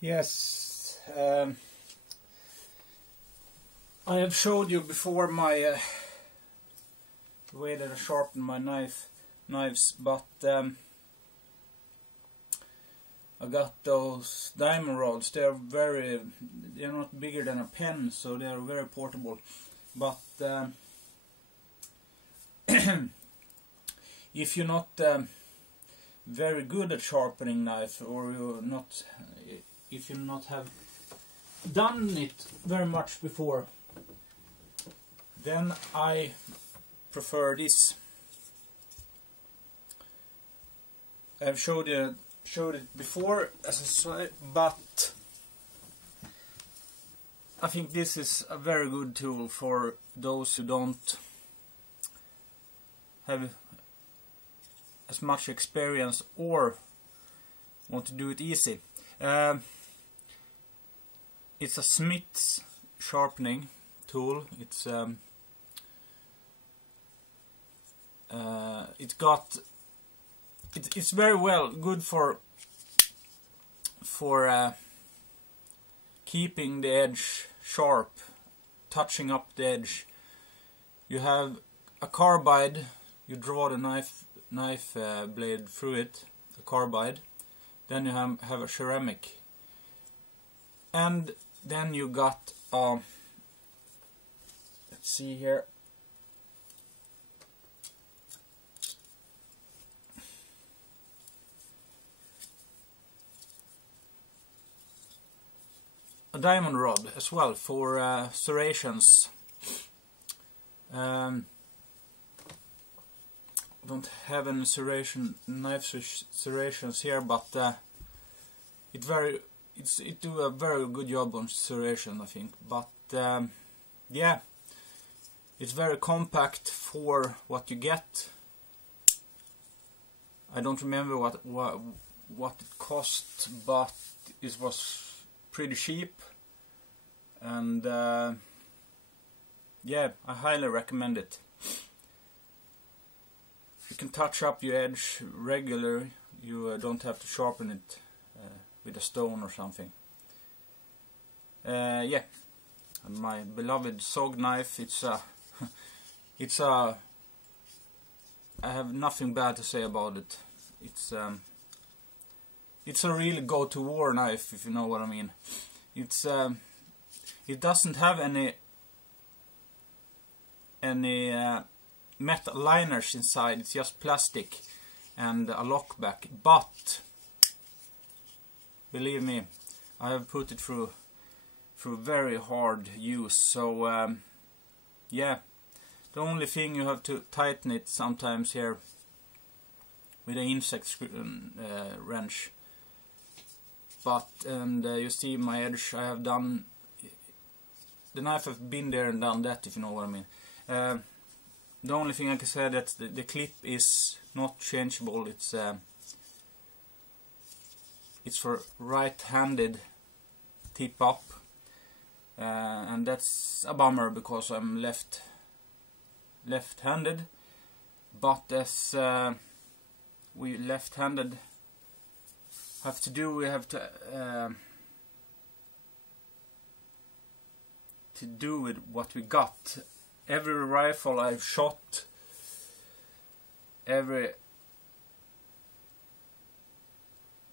Yes, I have showed you before my the way that I sharpen my knives, but I got those diamond rods. They're not bigger than a pen, so they are very portable. But if you're not very good at sharpening knife, or if you not have done it very much before, then I prefer this. I've showed it before, as I said, but I think this is a very good tool for those who don't have as much experience or want to do it easy. It's a Smith's sharpening tool. It's very good for keeping the edge sharp, touching up the edge. You have a carbide. You draw the knife blade through it, a carbide. Then you have a ceramic, and then you got let's see here, a diamond rod as well for serrations. Don't have any knife serrations here, but it do a very good job on serration, I think. But yeah, it's very compact for what you get. I don't remember what it cost, but it was pretty cheap, and yeah, I highly recommend it. You can touch up your edge regularly. You don't have to sharpen it with a stone or something. Yeah, and my beloved SOG knife. I have nothing bad to say about it. It's a really go-to-war knife, if you know what I mean. It doesn't have any metal liners inside. It's just plastic and a lockback. But believe me, I have put it through very hard use. So yeah, the only thing you have to tighten it sometimes here with an insect wrench. But you see my edge. I have done the knife. Have been there and done that, if you know what I mean. The only thing I can say that the clip is not changeable. It's for right-handed tip up, and that's a bummer because I'm left-handed. But as we left-handed have to do, we have to do with what we got. Every rifle I've shot, every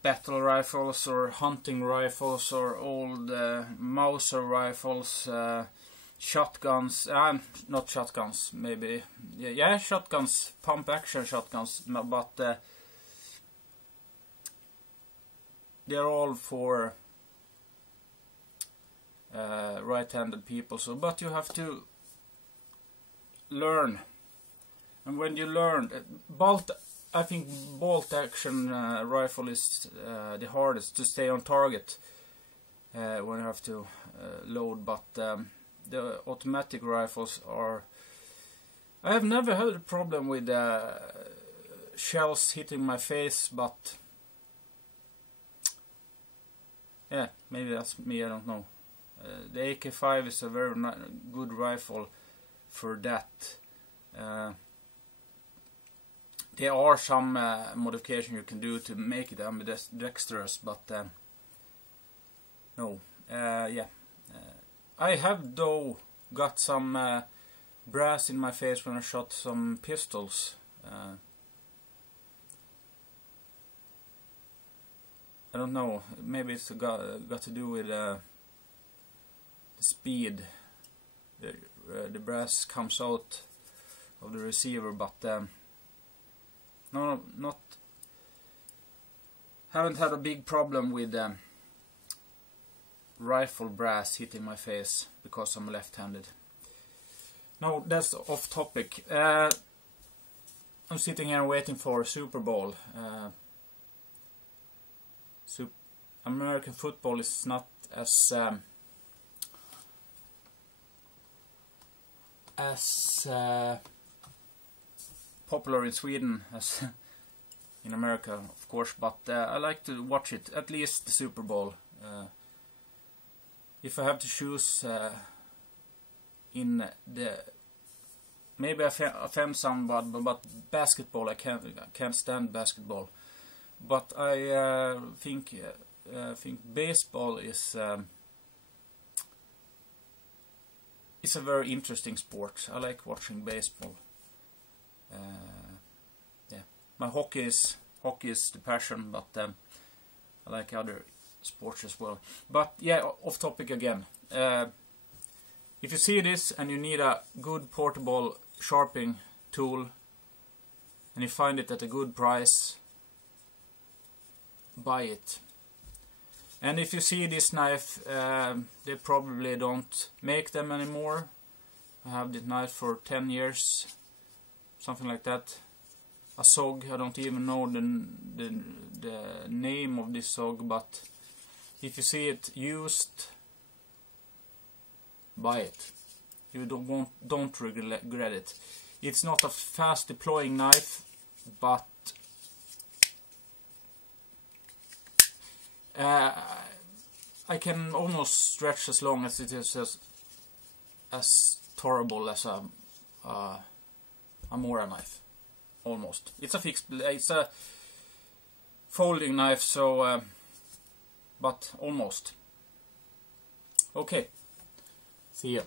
battle rifles or hunting rifles or old Mauser rifles, shotguns, not shotguns, maybe, yeah, shotguns, pump action shotguns, but they're all for right-handed people. So, but you have to learn, and when you learn, I think bolt action rifle is the hardest to stay on target when you have to load. But the automatic rifles are. I have never had a problem with shells hitting my face, but yeah, maybe that's me. I don't know. The AK-5 is a very good rifle for that. There are some modification you can do to make it ambidextrous, but No, yeah. I have though got some brass in my face when I shot some pistols. I don't know, maybe it's got to do with the speed. The brass comes out of the receiver, but no, not. Haven't had a big problem with rifle brass hitting my face because I'm left-handed. No, that's off topic. I'm sitting here waiting for Super Bowl. American football is not as popular in Sweden as in America, of course, but I like to watch it, at least the Super Bowl. If I have to choose in the, maybe I offend somebody, but basketball, I can't stand basketball. But I think baseball is it's a very interesting sport. I like watching baseball. Yeah, my hockey is the passion, but I like other sports as well. But yeah, off topic again. If you see this and you need a good portable sharpening tool and you find it at a good price, buy it. And if you see this knife, they probably don't make them anymore. I have this knife for 10 years, something like that. A SOG, I don't even know the name of this SOG, but if you see it used, buy it. You don't regret it. It's not a fast deploying knife, but I can almost stretch as long as it is as tolerable as a Mora knife. Almost. It's a fixed. It's a folding knife, so but almost. Okay. See ya.